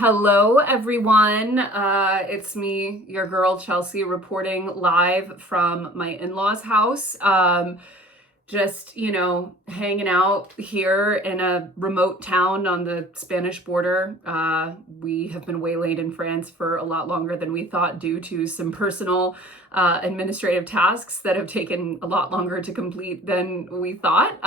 Hello, everyone. It's me, your girl Chelsea, reporting live from my in-laws' house. Just, hanging out here in a remote town on the Spanish border. We have been waylaid in France for a lot longer than we thought due to some personal administrative tasks that have taken a lot longer to complete than we thought.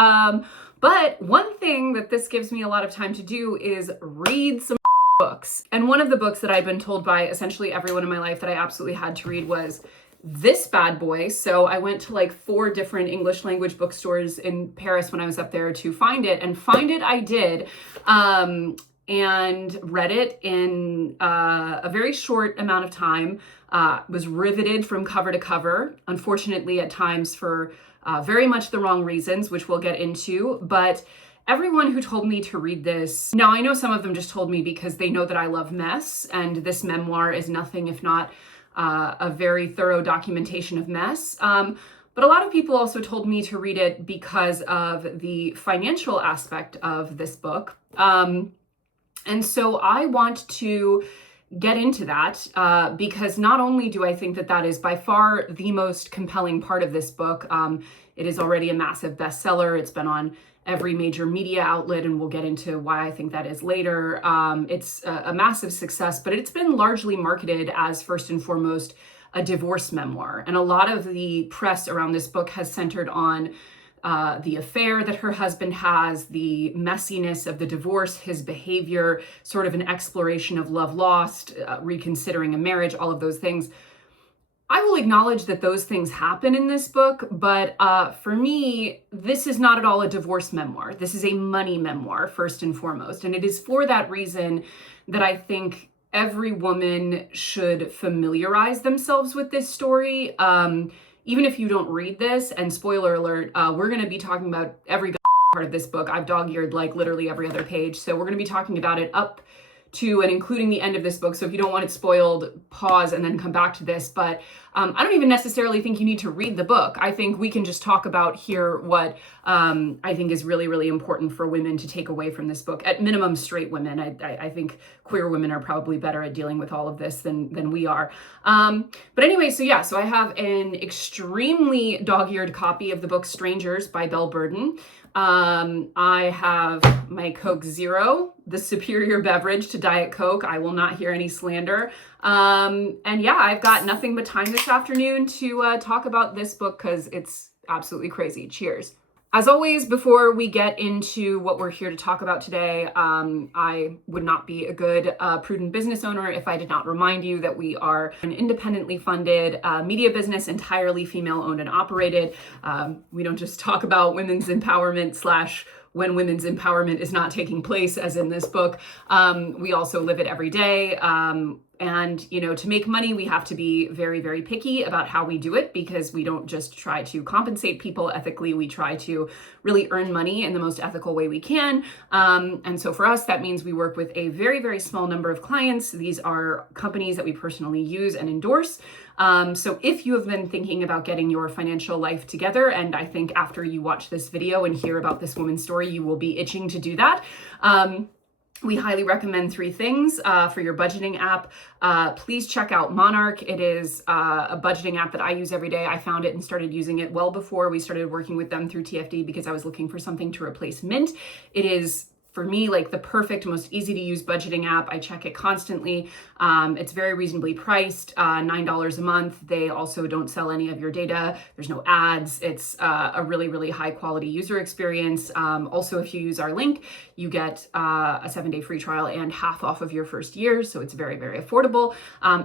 But one thing that this gives me a lot of time to do is read some books. And one of the books that I've been told by essentially everyone in my life that I absolutely had to read was this bad boy. So I went to like 4 different English language bookstores in Paris when I was up there to find it, and find it I did, and read it in a very short amount of time. Was riveted from cover to cover, unfortunately at times for very much the wrong reasons, which we'll get into. But everyone who told me to read this, now I know some of them just told me because they know that I love mess, and this memoir is nothing if not a very thorough documentation of mess. But a lot of people also told me to read it because of the financial aspect of this book. And so I want to get into that because not only do I think that that is by far the most compelling part of this book, it is already a massive bestseller. It's been on every major media outlet, and we'll get into why I think that is later. It's a massive success, but it's been largely marketed as, first and foremost, a divorce memoir. And a lot of the press around this book has centered on the affair that her husband has, the messiness of the divorce, his behavior, sort of an exploration of love lost, reconsidering a marriage, all of those things. I will acknowledge that those things happen in this book, but for me, this is not at all a divorce memoir. This is a money memoir, first and foremost. And it is for that reason that I think every woman should familiarize themselves with this story. Even if you don't read this, and spoiler alert, we're going to be talking about every part of this book. I've dog-eared like literally every other page. So we're going to be talking about it up to and including the end of this book. So if you don't want it spoiled, pause and then come back to this. But I don't even necessarily think you need to read the book. I think we can just talk about here what I think is really, really important for women to take away from this book. At minimum, straight women. I think queer women are probably better at dealing with all of this than we are. But anyway, so I have an extremely dog-eared copy of the book Strangers by Belle Burden. I have my Coke Zero, the superior beverage to Diet Coke. I will not hear any slander. And yeah, I've got nothing but time this afternoon to talk about this book because it's absolutely crazy. Cheers. As always, before we get into what we're here to talk about today, I would not be a good, prudent business owner if I did not remind you that we are an independently funded media business, entirely female-owned and operated. We don't just talk about women's empowerment / when women's empowerment is not taking place, as in this book. We also live it every day. And, to make money, we have to be very, very picky about how we do it because we don't just try to compensate people ethically. We try to really earn money in the most ethical way we can. And so for us, that means we work with a very, very small number of clients. These are companies that we personally use and endorse. So if you have been thinking about getting your financial life together, and I think after you watch this video and hear about this woman's story, you will be itching to do that. We highly recommend 3 things for your budgeting app. Please check out Monarch. It is a budgeting app that I use every day. I found it and started using it well before we started working with them through TFD because I was looking for something to replace Mint. It is, for me, like the perfect, most easy to use budgeting app. I check it constantly. It's very reasonably priced, $9 a month. They also don't sell any of your data. There's no ads. It's a really, really high quality user experience. Also, if you use our link, you get a 7-day free trial and half off of your first year. So it's very, very affordable.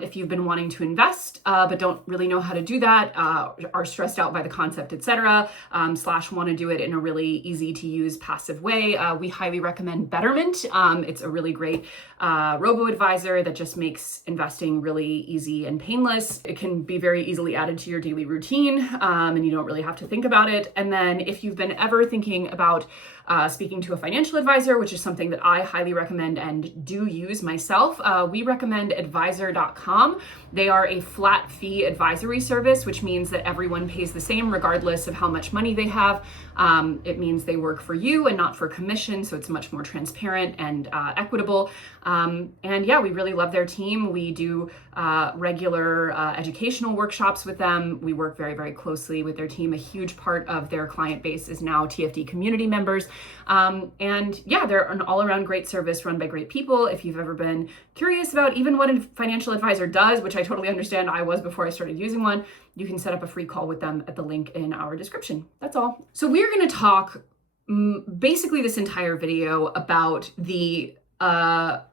If you've been wanting to invest, but don't really know how to do that, are stressed out by the concept, etc., / want to do it in a really easy to use passive way, we highly recommend Betterment. It's a really great robo-advisor that just makes investing really easy and painless. It can be very easily added to your daily routine, and you don't really have to think about it. And then if you've been ever thinking about speaking to a financial advisor, which is something that I highly recommend and do use myself. We recommend advisor.com. They are a flat fee advisory service, which means that everyone pays the same regardless of how much money they have. It means they work for you and not for commission, so it's much more transparent and equitable. And yeah, we really love their team. We do regular educational workshops with them. We work very, very closely with their team. A huge part of their client base is now TFD community members. And yeah, they're an all-around great service run by great people. If you've ever been curious about even what a financial advisor does, which I totally understand I was before I started using one, you can set up a free call with them at the link in our description. That's all. So we're going to talk basically this entire video about the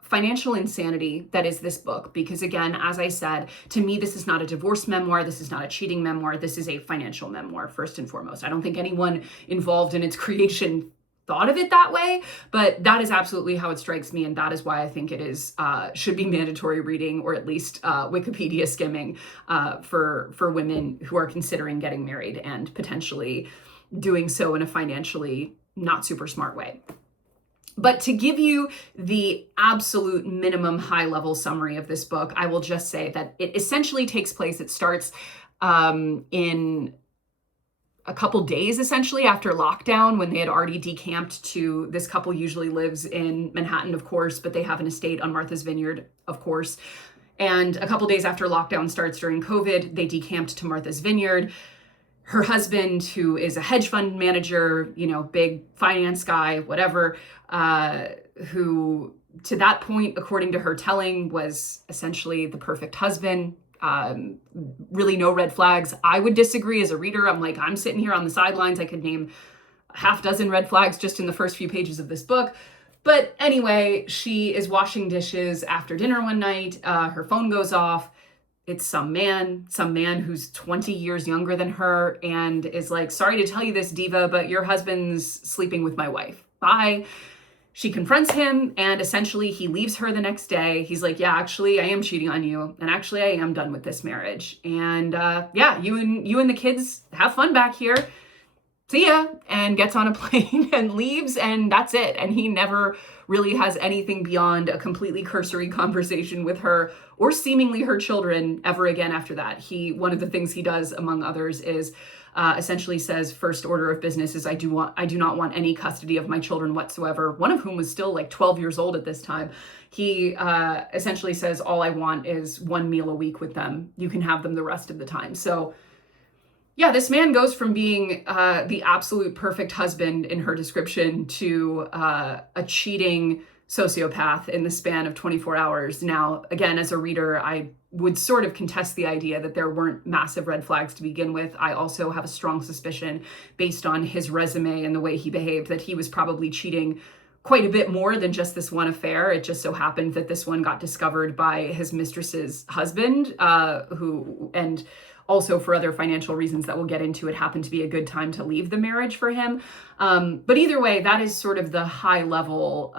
financial insanity that is this book, because again, as I said, to me, this is not a divorce memoir. This is not a cheating memoir. This is a financial memoir, first and foremost. I don't think anyone involved in its creation thought of it that way, but that is absolutely how it strikes me, and that is why I think it is should be mandatory reading, or at least Wikipedia skimming for women who are considering getting married and potentially doing so in a financially not super smart way. But to give you the absolute minimum high-level summary of this book, I will just say that it essentially takes place, it starts in a couple days essentially after lockdown, when they had already decamped to, this couple usually lives in Manhattan, of course, but they have an estate on Martha's Vineyard, of course. And a couple days after lockdown starts during COVID, they decamped to Martha's Vineyard. Her husband, who is a hedge fund manager, you know, big finance guy, whatever, who to that point, according to her telling, was essentially the perfect husband. Really no red flags. I would disagree as a reader. I'm sitting here on the sidelines. I could name a half dozen red flags just in the first few pages of this book. But anyway, she is washing dishes after dinner one night. Her phone goes off. It's some man who's 20 years younger than her, and is like, sorry to tell you this, diva, but your husband's sleeping with my wife. Bye. She confronts him, and essentially he leaves her the next day. He's like, yeah, actually, I am cheating on you, and actually I am done with this marriage. And yeah, you and the kids have fun back here. See ya. And gets on a plane and leaves, and that's it. And he never really has anything beyond a completely cursory conversation with her, or seemingly her children, ever again after that. One of the things he does, among others, is essentially says, first order of business is I do not want any custody of my children whatsoever, one of whom was still like 12 years old at this time. He essentially says, all I want is one meal a week with them. You can have them the rest of the time. So yeah, this man goes from being the absolute perfect husband in her description to a cheating sociopath in the span of 24 hours. Now, again, as a reader, I would sort of contest the idea that there weren't massive red flags to begin with. I also have a strong suspicion, based on his resume and the way he behaved, that he was probably cheating quite a bit more than just this one affair. It just so happened that this one got discovered by his mistress's husband, who, and also for other financial reasons that we'll get into, it happened to be a good time to leave the marriage for him. But either way, that is sort of the high level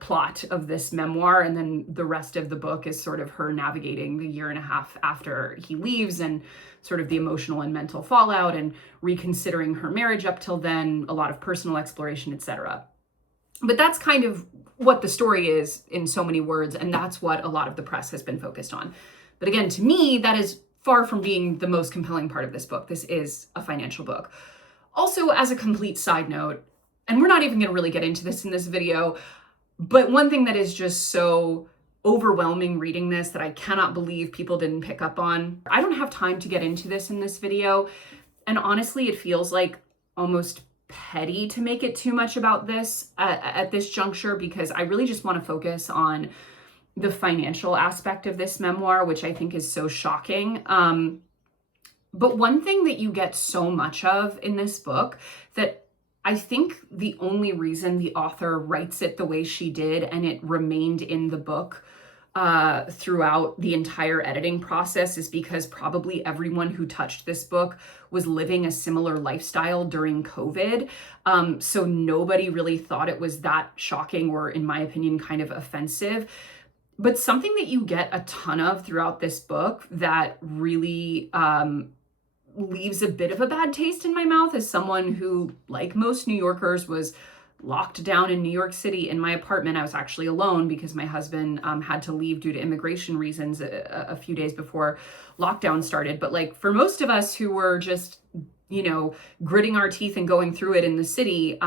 plot of this memoir. And then the rest of the book is sort of her navigating the year and a half after he leaves, and sort of the emotional and mental fallout, and reconsidering her marriage up till then, a lot of personal exploration, etc. But that's kind of what the story is in so many words, and that's what a lot of the press has been focused on. But again, to me, that is far from being the most compelling part of this book. This is a financial book. Also, as a complete side note, and we're not even going to really get into this in this video, but one thing that is just so overwhelming reading this that I cannot believe people didn't pick up on. I don't have time to get into this in this video, and honestly, it feels like almost petty to make it too much about this at this juncture, because I really just want to focus on the financial aspect of this memoir, which I think is so shocking. But one thing that you get so much of in this book, that I think the only reason the author writes it the way she did, and it remained in the book throughout the entire editing process, is because probably everyone who touched this book was living a similar lifestyle during COVID. So nobody really thought it was that shocking, or in my opinion, kind of offensive. But something that you get a ton of throughout this book that really leaves a bit of a bad taste in my mouth, as someone who, like most New Yorkers, was locked down in New York City in my apartment. I was actually alone because my husband had to leave due to immigration reasons a few days before lockdown started. But like for most of us who were just, you know, gritting our teeth and going through it in the city,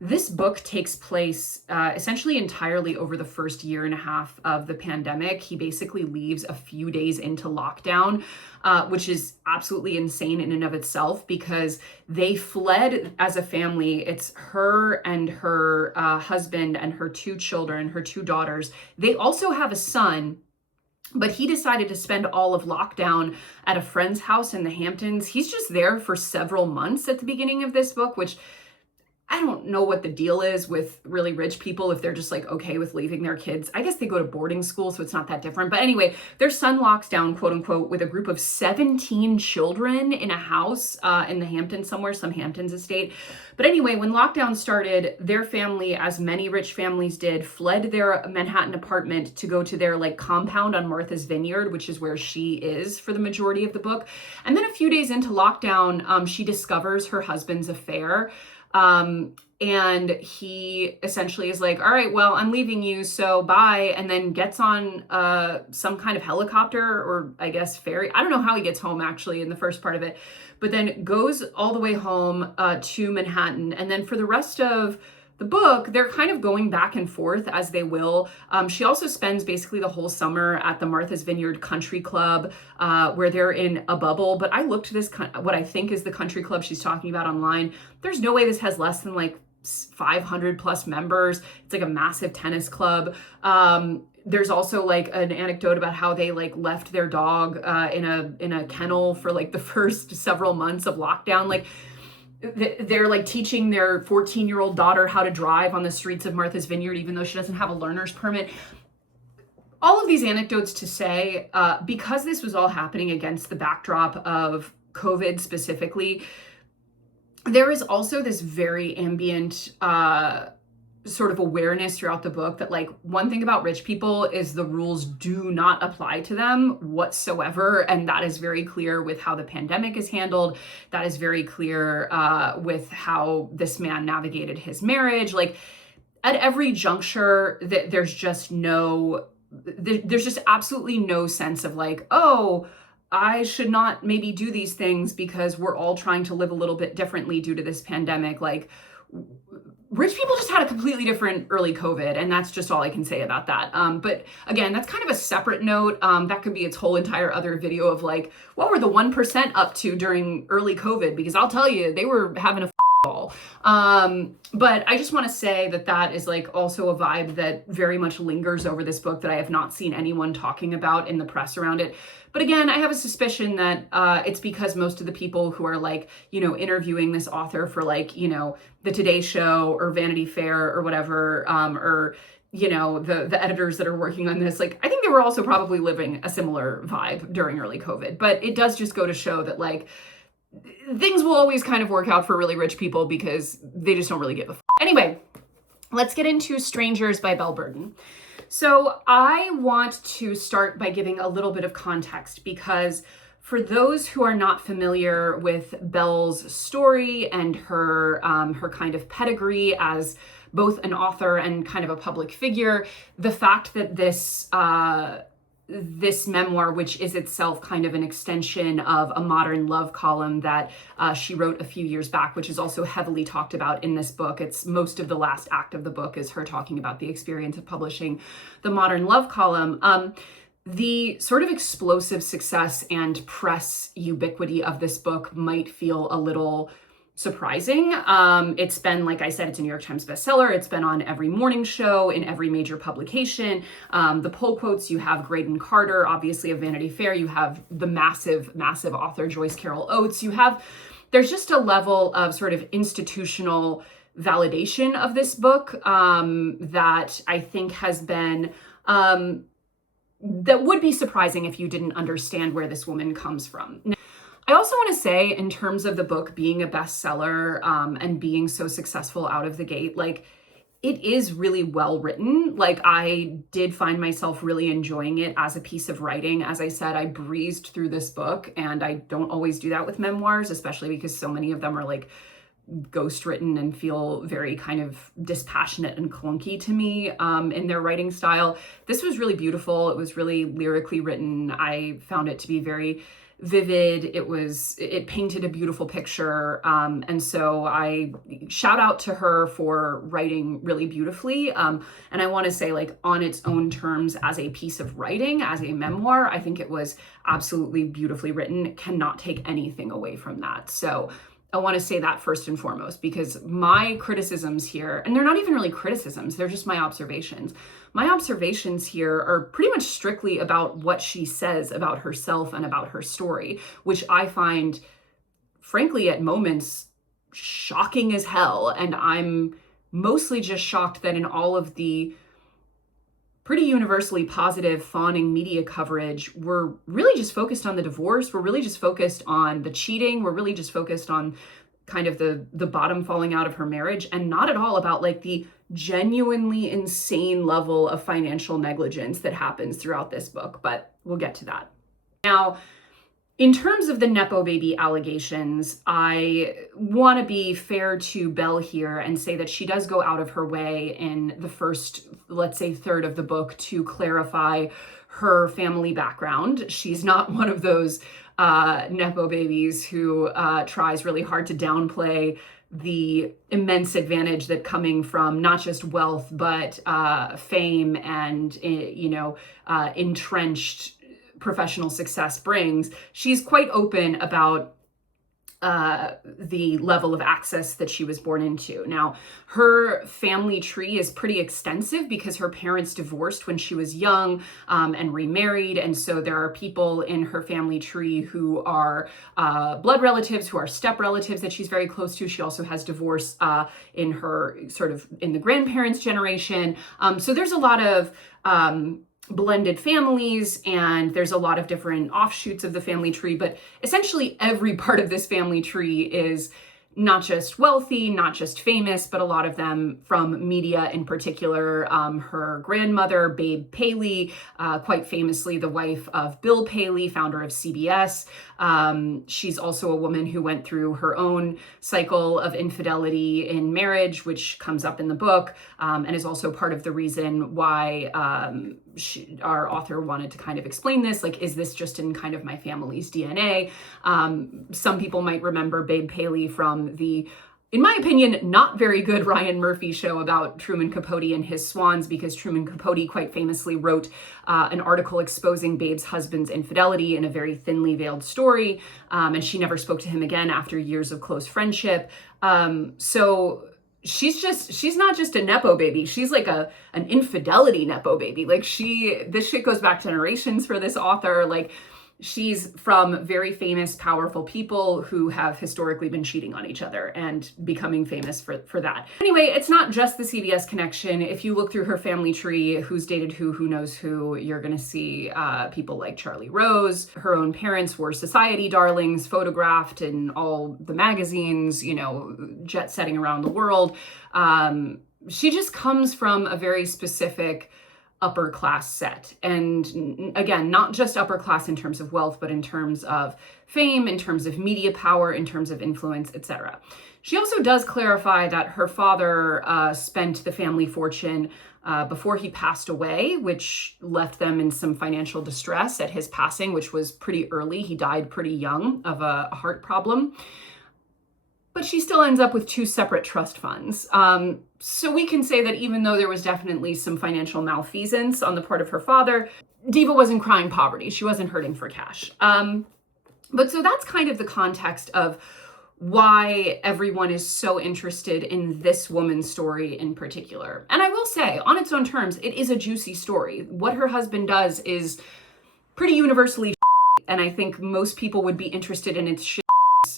this book takes place essentially entirely over the first year and a half of the pandemic. He basically leaves a few days into lockdown, which is absolutely insane in and of itself because they fled as a family. It's her and her husband and her two children, her two daughters. They also have a son, but he decided to spend all of lockdown at a friend's house in the Hamptons. He's just there for several months at the beginning of this book, which I don't know what the deal is with really rich people, if they're just like okay with leaving their kids. I guess they go to boarding school, so it's not that different. But anyway, their son locks down, quote unquote, with a group of 17 children in a house in the Hamptons somewhere, some Hamptons estate. But anyway, when lockdown started, their family, as many rich families did, fled their Manhattan apartment to go to their like compound on Martha's Vineyard, which is where she is for the majority of the book. And then a few days into lockdown, she discovers her husband's affair. And he essentially is like, all right, well, I'm leaving you, so bye. And then gets on some kind of helicopter or I guess ferry. I don't know how he gets home actually in the first part of it, but then goes all the way home to Manhattan. And then for the rest of the book, they're kind of going back and forth as they will. She also spends basically the whole summer at the Martha's Vineyard Country Club, where they're in a bubble. But I looked this, what I think is the country club she's talking about online. There's no way this has less than like 500 plus members. It's like a massive tennis club. There's also like an anecdote about how they like left their dog in a kennel for like the first several months of lockdown. Like they're like teaching their 14-year-old daughter how to drive on the streets of Martha's Vineyard, even though she doesn't have a learner's permit. All of these anecdotes to say, because this was all happening against the backdrop of COVID specifically, there is also this very ambient sort of awareness throughout the book that like one thing about rich people is the rules do not apply to them whatsoever. And that is very clear with how the pandemic is handled. That is very clear with how this man navigated his marriage. Like at every juncture, there's just absolutely no sense of like, oh, I should not maybe do these things because we're all trying to live a little bit differently due to this pandemic. Like rich people just had a completely different early COVID, and that's just all I can say about that. But again, that's kind of a separate note. That could be its whole entire other video of like, what were the 1% up to during early COVID? Because I'll tell you, they were having a ball. But I just want to say that is like also a vibe that very much lingers over this book that I have not seen anyone talking about in the press around it. But again, I have a suspicion that it's because most of the people who are like, you know, interviewing this author for like, you know, the Today Show or Vanity Fair or whatever, or, you know, the editors that are working on this, like, I think they were also probably living a similar vibe during early COVID. But it does just go to show that like, things will always kind of work out for really rich people because they just don't really give a f. Anyway, let's get into Strangers by Belle Burden. So I want to start by giving a little bit of context because for those who are not familiar with Belle's story and her kind of pedigree as both an author and kind of a public figure, the fact that this memoir, which is itself kind of an extension of a modern love column that she wrote a few years back, which is also heavily talked about in this book. It's most of the last act of the book is her talking about the experience of publishing the modern love column. The sort of explosive success and press ubiquity of this book might feel a little surprising. It's been, like I said, it's a New York Times bestseller. It's been on every morning show in every major publication. The pull quotes, you have Graydon Carter, obviously of Vanity Fair. You have the massive, massive author Joyce Carol Oates. There's just a level of sort of institutional validation of this book that I think has been, that would be surprising if you didn't understand where this woman comes from. I also want to say, in terms of the book being a bestseller and being so successful out of the gate, like it is really well written. Like I did find myself really enjoying it as a piece of writing. As I said, I breezed through this book, and I don't always do that with memoirs, especially because so many of them are like ghost written and feel very kind of dispassionate and clunky to me in their writing style. This was really beautiful. It was really lyrically written. I found it to be very vivid. It painted a beautiful picture. And so I shout out to her for writing really beautifully. And I want to say, like, on its own terms, as a piece of writing, as a memoir, I think it was absolutely beautifully written. Cannot take anything away from that. So I want to say that first and foremost, because my criticisms here, and they're not even really criticisms, they're just my observations. My observations here are pretty much strictly about what she says about herself and about her story, which I find, frankly, at moments shocking as hell. And I'm mostly just shocked that in all of the pretty universally positive fawning media coverage, we're really just focused on the divorce. We're really just focused on the cheating. We're really just focused on kind of the bottom falling out of her marriage, and not at all about like the genuinely insane level of financial negligence that happens throughout this book. But we'll get to that. Now, in terms of the Nepo baby allegations, I want to be fair to Belle here and say that she does go out of her way in the first, let's say, third of the book to clarify her family background. She's not one of those Nepo babies who tries really hard to downplay the immense advantage that coming from not just wealth, but fame and, entrenched professional success brings. She's quite open about the level of access that she was born into. Now, her family tree is pretty extensive because her parents divorced when she was young and remarried. And so there are people in her family tree who are blood relatives, who are step relatives that she's very close to. She also has divorce in her in the grandparents' generation. So there's a lot of blended families, and there's a lot of different offshoots of the family tree, but essentially every part of this family tree is not just wealthy, not just famous, but a lot of them from media in particular. Her grandmother, Babe Paley, quite famously the wife of Bill Paley, founder of CBS. She's also a woman who went through her own cycle of infidelity in marriage, which comes up in the book, and is also part of the reason why our author wanted to kind of explain this. Like, is this just in kind of my family's DNA? Some people might remember Babe Paley from the, in my opinion, not very good Ryan Murphy show about Truman Capote and his swans, because Truman Capote quite famously wrote an article exposing Babe's husband's infidelity in a very thinly veiled story, and she never spoke to him again after years of close friendship. So she's not just a Nepo baby. She's like an infidelity Nepo baby. Like this shit goes back generations for this author. Like, she's from very famous, powerful people who have historically been cheating on each other and becoming famous for that. Anyway, it's not just the CBS connection. If you look through her family tree, who's dated who knows who, you're going to see people like Charlie Rose. Her own parents were society darlings, photographed in all the magazines, jet setting around the world. She just comes from a very specific upper class set. And again, not just upper class in terms of wealth, but in terms of fame, in terms of media power, in terms of influence, etc. She also does clarify that her father spent the family fortune before he passed away, which left them in some financial distress at his passing, which was pretty early. He died pretty young of a heart problem. But she still ends up with two separate trust funds. So we can say that even though there was definitely some financial malfeasance on the part of her father, Diva wasn't crying poverty. She wasn't hurting for cash. But so that's kind of the context of why everyone is so interested in this woman's story in particular. And I will say, on its own terms, it is a juicy story. What her husband does is pretty universally and I think most people would be interested in its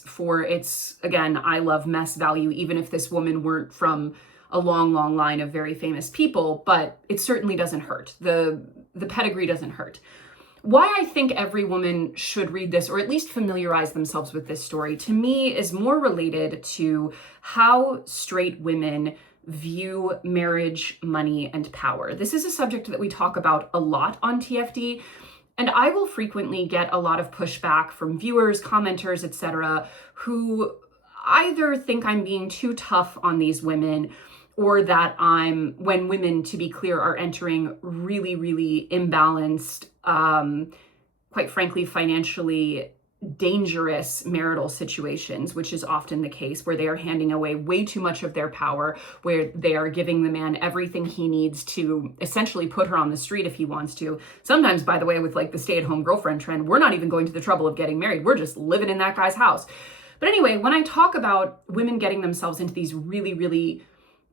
for its, again, I love mess value, even if this woman weren't from a long, long line of very famous people, but it certainly doesn't hurt. The pedigree doesn't hurt. Why I think every woman should read this, or at least familiarize themselves with this story, to me is more related to how straight women view marriage, money, and power. This is a subject that we talk about a lot on TFD, and I will frequently get a lot of pushback from viewers, commenters, etc., who either think I'm being too tough on these women, or that when women, to be clear, are entering really, really imbalanced, quite frankly, financially dangerous marital situations, which is often the case, where they are handing away way too much of their power, where they are giving the man everything he needs to essentially put her on the street if he wants to. Sometimes, by the way, with like the stay-at-home girlfriend trend, we're not even going to the trouble of getting married. We're just living in that guy's house. But anyway, when I talk about women getting themselves into these really, really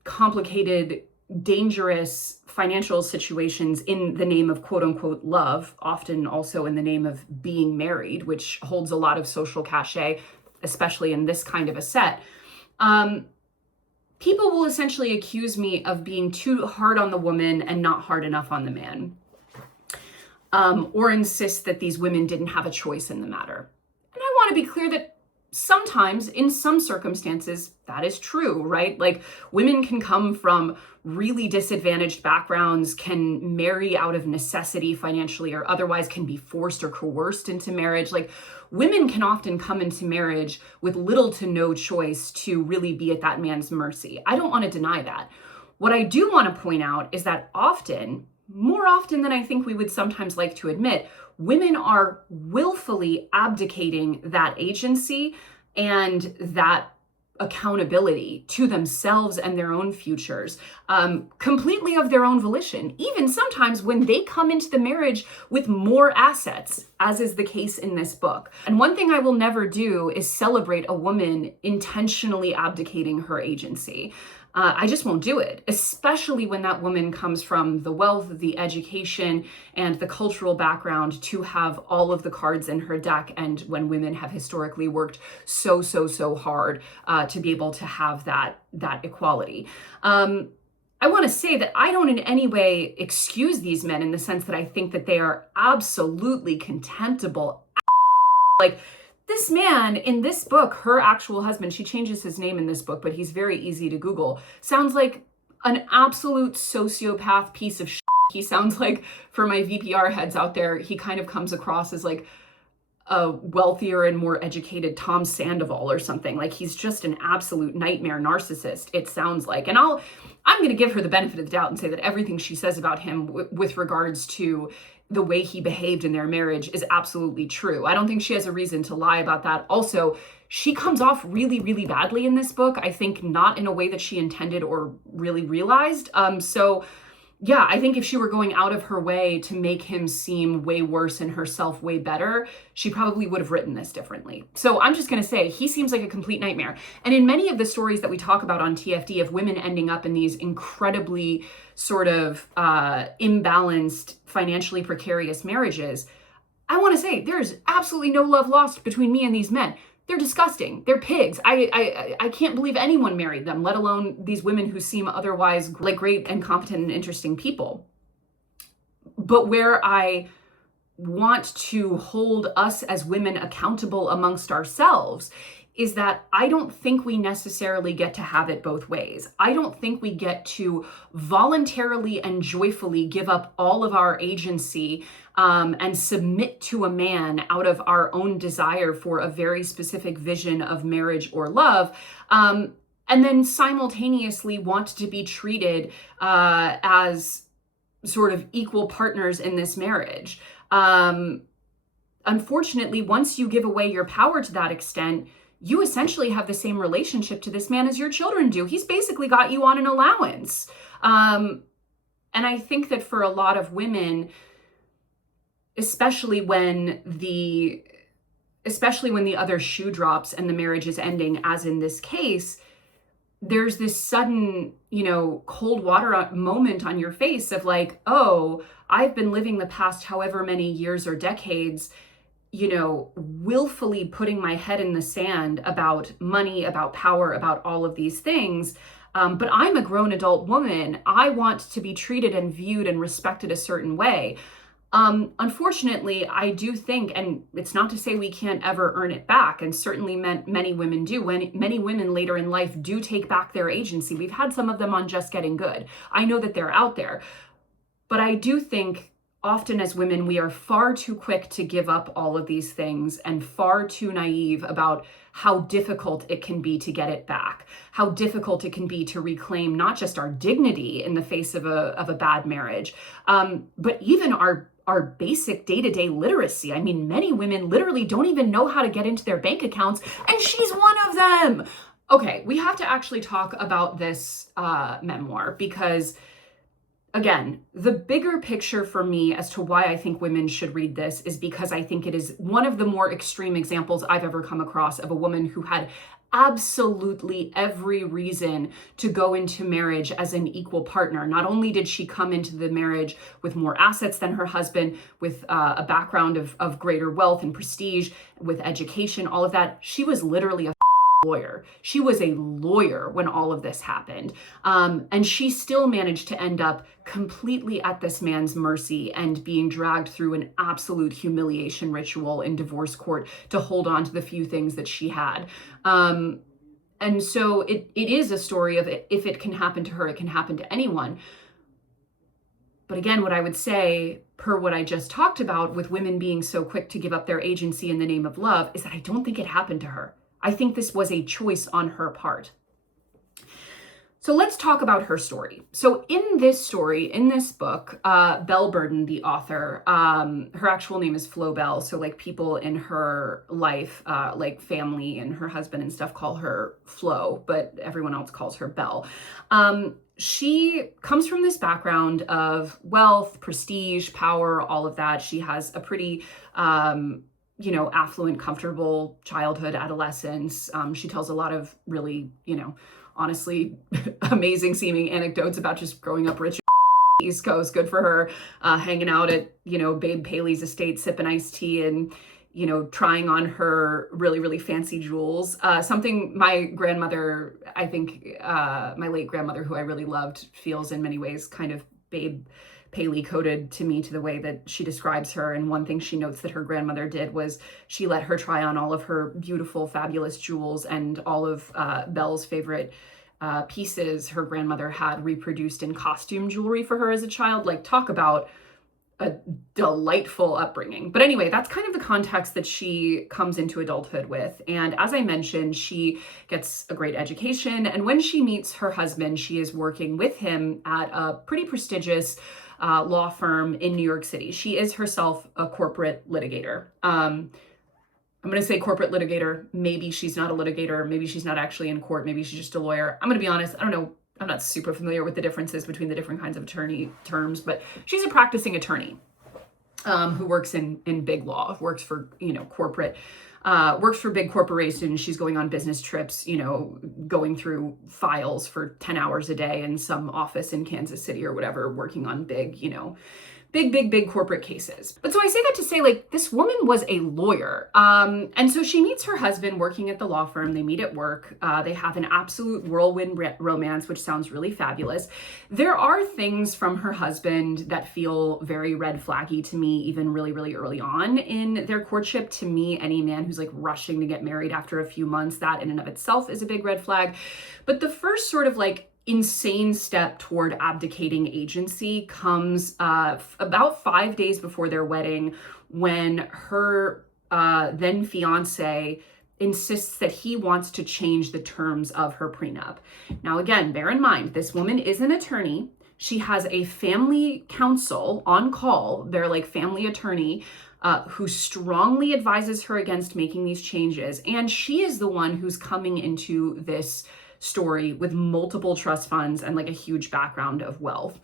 complicated, dangerous financial situations in the name of quote unquote love, often also in the name of being married, which holds a lot of social cachet, especially in this kind of a set, people will essentially accuse me of being too hard on the woman and not hard enough on the man, or insist that these women didn't have a choice in the matter. And I want to be clear that sometimes, in some circumstances, that is true, right? Like, women can come from really disadvantaged backgrounds, can marry out of necessity financially or otherwise, can be forced or coerced into marriage. Like, women can often come into marriage with little to no choice to really be at that man's mercy. I don't want to deny that. What I do want to point out is that often, more often than I think we would sometimes like to admit, women are willfully abdicating that agency and that accountability to themselves and their own futures, completely of their own volition, even sometimes when they come into the marriage with more assets, as is the case in this book. And one thing I will never do is celebrate a woman intentionally abdicating her agency. I just won't do it, especially when that woman comes from the wealth, the education, and the cultural background to have all of the cards in her deck, and when women have historically worked so hard to be able to have that equality. I want to say that I don't in any way excuse these men in the sense that I think that they are absolutely contemptible. Like, this man in this book, her actual husband, she changes his name in this book, but he's very easy to Google, sounds like an absolute sociopath piece of shit. He sounds like, for my VPR heads out there, he kind of comes across as like a wealthier and more educated Tom Sandoval or something. Like, he's just an absolute nightmare narcissist, it sounds like. And I'm going to give her the benefit of the doubt and say that everything she says about him with regards to the way he behaved in their marriage is absolutely true. I don't think she has a reason to lie about that. Also, she comes off really, really badly in this book. I think not in a way that she intended or really realized. So yeah, I think if she were going out of her way to make him seem way worse and herself way better, she probably would have written this differently. So I'm just going to say he seems like a complete nightmare. And in many of the stories that we talk about on TFD of women ending up in these incredibly sort of imbalanced, financially precarious marriages, I want to say there's absolutely no love lost between me and these men. They're disgusting. They're pigs. I can't believe anyone married them, let alone these women who seem otherwise like great and competent and interesting people. But where I want to hold us as women accountable amongst ourselves is that I don't think we necessarily get to have it both ways. I don't think we get to voluntarily and joyfully give up all of our agency and submit to a man out of our own desire for a very specific vision of marriage or love, and then simultaneously want to be treated as sort of equal partners in this marriage. Unfortunately, once you give away your power to that extent, you essentially have the same relationship to this man as your children do. He's basically got you on an allowance. And I think that for a lot of women, especially when the other shoe drops and the marriage is ending, as in this case, there's this sudden, cold water moment on your face of like, oh, I've been living the past however many years or decades, willfully putting my head in the sand about money, about power, about all of these things. But I'm a grown adult woman. I want to be treated and viewed and respected a certain way. Unfortunately, I do think, and it's not to say we can't ever earn it back, and certainly many women do. When many women later in life do take back their agency. We've had some of them on Just Getting Good. I know that they're out there. But I do think often as women, we are far too quick to give up all of these things and far too naive about how difficult it can be to get it back, how difficult it can be to reclaim not just our dignity in the face of a bad marriage, but even our basic day-to-day literacy. I mean, many women literally don't even know how to get into their bank accounts, and she's one of them. Okay, we have to actually talk about this memoir because, again, the bigger picture for me as to why I think women should read this is because I think it is one of the more extreme examples I've ever come across of a woman who had absolutely every reason to go into marriage as an equal partner. Not only did she come into the marriage with more assets than her husband, with a background of greater wealth and prestige, with education, all of that, she was literally a lawyer. She was a lawyer when all of this happened. And she still managed to end up completely at this man's mercy and being dragged through an absolute humiliation ritual in divorce court to hold on to the few things that she had. And so it is a story of if it can happen to her, it can happen to anyone. But again, what I would say, per what I just talked about with women being so quick to give up their agency in the name of love, is that I don't think it happened to her. I think this was a choice on her part. So let's talk about her story. So in this story, in this book, Belle Burden, the author, her actual name is Flo Bell. So like people in her life, like family and her husband and stuff call her Flo, but everyone else calls her Belle. She comes from this background of wealth, prestige, power, all of that. She has a pretty affluent, comfortable childhood, adolescence. She tells a lot of really, honestly amazing seeming anecdotes about just growing up rich East Coast. Good for her. Hanging out at, Babe Paley's estate, sipping iced tea and, trying on her really, really fancy jewels. Something my grandmother, I think my late grandmother, who I really loved, feels in many ways kind of Babe Paley coded to me, to the way that she describes her. And one thing she notes that her grandmother did was she let her try on all of her beautiful, fabulous jewels, and all of Belle's favorite pieces her grandmother had reproduced in costume jewelry for her as a child. Like, talk about a delightful upbringing. But anyway, that's kind of the context that she comes into adulthood with. And as I mentioned, she gets a great education. And when she meets her husband, she is working with him at a pretty prestigious law firm in New York City. She is herself a corporate litigator. I'm going to say corporate litigator. Maybe she's not a litigator. Maybe she's not actually in court. Maybe she's just a lawyer. I'm going to be honest. I don't know. I'm not super familiar with the differences between the different kinds of attorney terms, but she's a practicing attorney who works in big law, works for, corporate, works for big corporations. She's going on business trips, going through files for 10 hours a day in some office in Kansas City or whatever, working on big, big corporate cases. But so I say that to say, like, this woman was a lawyer. And so she meets her husband working at the law firm. They meet at work. They have an absolute whirlwind romance, which sounds really fabulous. There are things from her husband that feel very red flaggy to me, even really, really early on in their courtship. To me, any man who's like rushing to get married after a few months, that in and of itself is a big red flag. But the first sort of like insane step toward abdicating agency comes about 5 days before their wedding, when her then fiance insists that he wants to change the terms of her prenup. Now, again, bear in mind, this woman is an attorney. She has a family counsel on call, their like family attorney, who strongly advises her against making these changes. And she is the one who's coming into this story with multiple trust funds and like a huge background of wealth.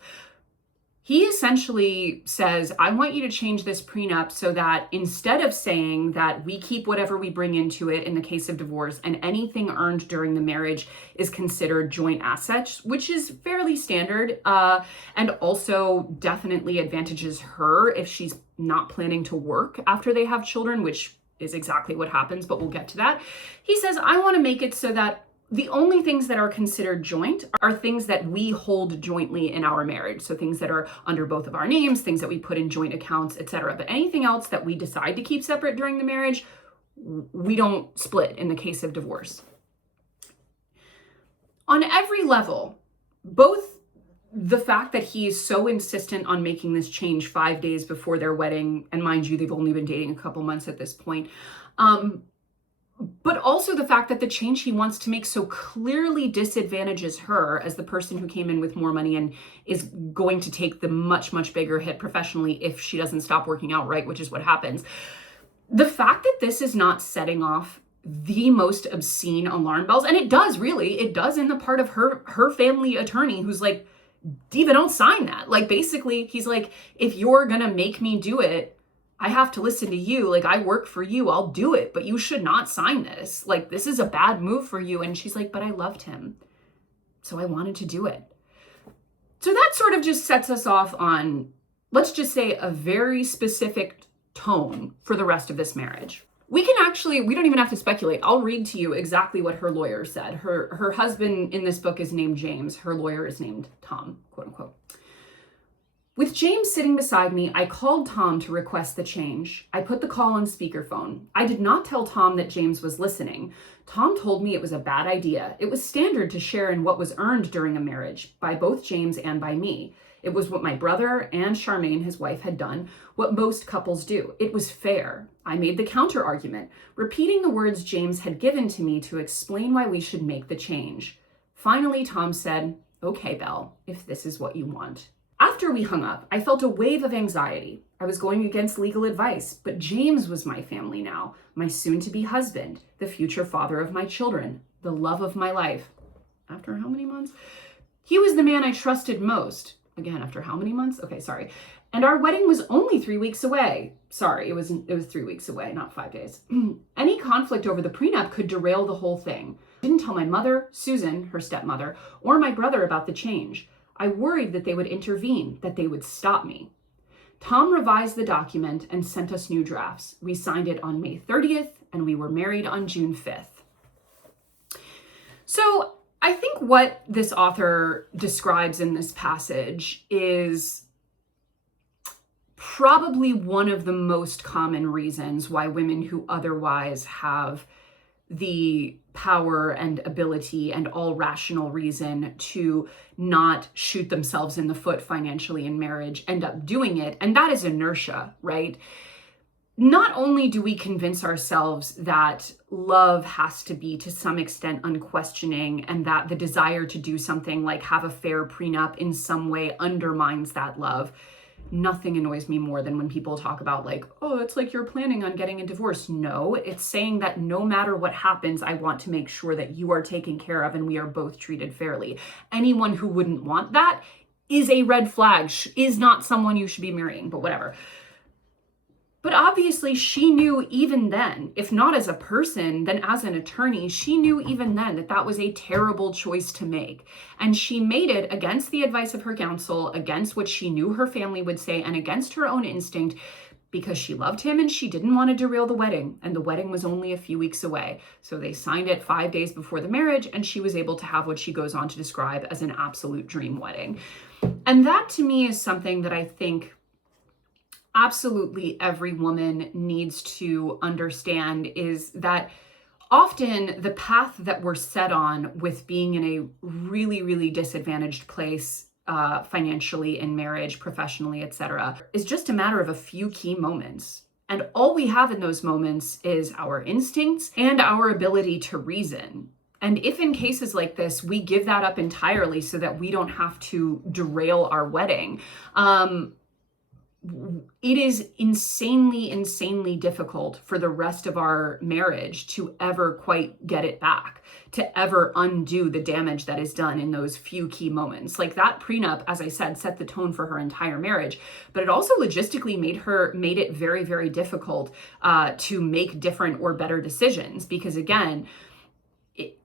He essentially says, I want you to change this prenup so that instead of saying that we keep whatever we bring into it in the case of divorce, and anything earned during the marriage is considered joint assets, which is fairly standard, and also definitely advantages her if she's not planning to work after they have children, which is exactly what happens, but we'll get to that. He says, I want to make it so that the only things that are considered joint are things that we hold jointly in our marriage. So things that are under both of our names, things that we put in joint accounts, etc. But anything else that we decide to keep separate during the marriage, we don't split in the case of divorce. On every level, both the fact that he is so insistent on making this change 5 days before their wedding, and mind you, they've only been dating a couple months at this point, but also the fact that the change he wants to make so clearly disadvantages her as the person who came in with more money and is going to take the much, much bigger hit professionally if she doesn't stop working out, right, which is what happens. The fact that this is not setting off the most obscene alarm bells, and it does in the part of her family attorney, who's like, Diva, don't sign that. Like, basically, he's like, if you're gonna make me do it, I have to listen to you. Like, I work for you, I'll do it, but you should not sign this. Like, this is a bad move for you. And she's like, but I loved him, so I wanted to do it. So that sort of just sets us off on, let's just say, a very specific tone for the rest of this marriage. We don't even have to speculate. I'll read to you exactly what her lawyer said. Her husband in this book is named James. Her lawyer is named Tom, quote unquote. With James sitting beside me, I called Tom to request the change. I put the call on speakerphone. I did not tell Tom that James was listening. Tom told me it was a bad idea. It was standard to share in what was earned during a marriage by both James and by me. It was what my brother and Charmaine, his wife, had done, what most couples do. It was fair. I made the counter argument, repeating the words James had given to me to explain why we should make the change. Finally, Tom said, "Okay, Belle, if this is what you want." After we hung up, I felt a wave of anxiety. I was going against legal advice, but James was my family now, my soon-to-be husband, the future father of my children, the love of my life. After how many months? He was the man I trusted most. Again, after how many months? Okay, sorry. And our wedding was only 3 weeks away. Sorry, it was 3 weeks away, not 5 days. Any conflict over the prenup could derail the whole thing. I didn't tell my mother, Susan, her stepmother, or my brother about the change. I worried that they would intervene, that they would stop me. Tom revised the document and sent us new drafts. We signed it on May 30th, and we were married on June 5th. So I think what this author describes in this passage is probably one of the most common reasons why women who otherwise have the power and ability and all rational reason to not shoot themselves in the foot financially in marriage end up doing it. And that is inertia, right? Not only do we convince ourselves that love has to be to some extent unquestioning, and that the desire to do something like have a fair prenup in some way undermines that love. Nothing annoys me more than when people talk about like, oh, it's like you're planning on getting a divorce. No, it's saying that no matter what happens, I want to make sure that you are taken care of and we are both treated fairly. Anyone who wouldn't want that is a red flag, is not someone you should be marrying, but whatever. But obviously she knew even then, if not as a person, then as an attorney, she knew even then that that was a terrible choice to make. And she made it against the advice of her counsel, against what she knew her family would say, and against her own instinct, because she loved him and she didn't want to derail the wedding. And the wedding was only a few weeks away. So they signed it 5 days before the marriage, and she was able to have what she goes on to describe as an absolute dream wedding. And that to me is something that I think absolutely every woman needs to understand, is that often the path that we're set on with being in a really, really disadvantaged place financially, in marriage, professionally, etc., is just a matter of a few key moments. And all we have in those moments is our instincts and our ability to reason. And if in cases like this, we give that up entirely so that we don't have to derail our wedding, it is insanely, insanely difficult for the rest of our marriage to ever quite get it back, to ever undo the damage that is done in those few key moments. Like that prenup, as I said, set the tone for her entire marriage, but it also logistically made it very, very difficult to make different or better decisions, because again,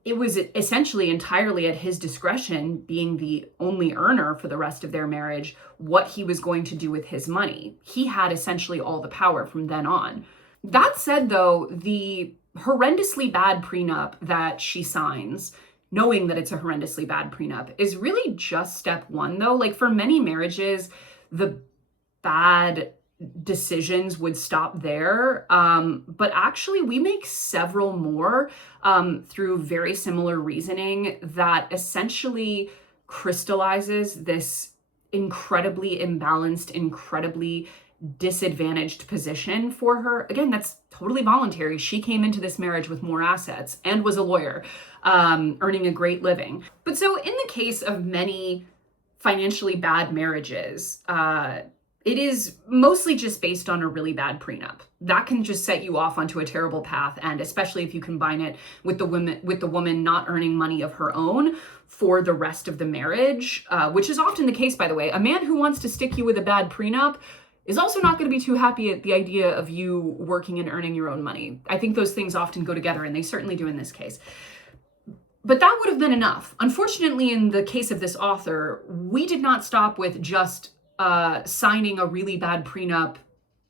it was essentially entirely at his discretion, being the only earner for the rest of their marriage, what he was going to do with his money. He had essentially all the power from then on. That said, though, the horrendously bad prenup that she signs, knowing that it's a horrendously bad prenup, is really just step one, though. Like for many marriages, the bad decisions would stop there. But actually we make several more through very similar reasoning that essentially crystallizes this incredibly imbalanced, incredibly disadvantaged position for her. Again, that's totally voluntary. She came into this marriage with more assets and was a lawyer, earning a great living. But so in the case of many financially bad marriages, it is mostly just based on a really bad prenup. That can just set you off onto a terrible path, and especially if you combine it with the woman not earning money of her own for the rest of the marriage, which is often the case, by the way. A man who wants to stick you with a bad prenup is also not going to be too happy at the idea of you working and earning your own money. I think those things often go together, and they certainly do in this case. But that would have been enough. Unfortunately, in the case of this author, we did not stop with just signing a really bad prenup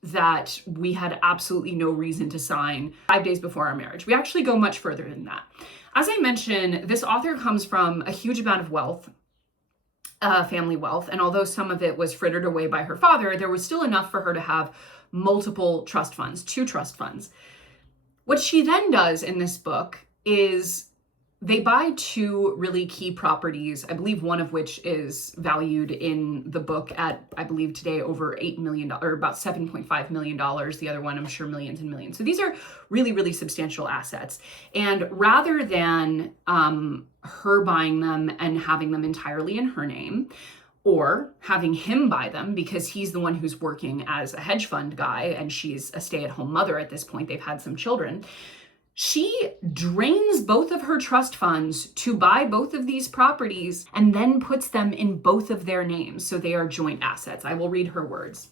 that we had absolutely no reason to sign 5 days before our marriage. We actually go much further than that. As I mentioned, this author comes from a huge amount of wealth, family wealth, and although some of it was frittered away by her father, there was still enough for her to have multiple trust funds, 2 trust funds. What she then does in this book is they buy 2 really key properties, I believe one of which is valued in the book at, I believe today, over $8 million, or about $7.5 million. The other one, I'm sure, millions and millions. So these are really, really substantial assets. And rather than her buying them and having them entirely in her name, or having him buy them because he's the one who's working as a hedge fund guy and she's a stay-at-home mother at this point, they've had some children, she drains both of her trust funds to buy both of these properties and then puts them in both of their names. So they are joint assets. I will read her words.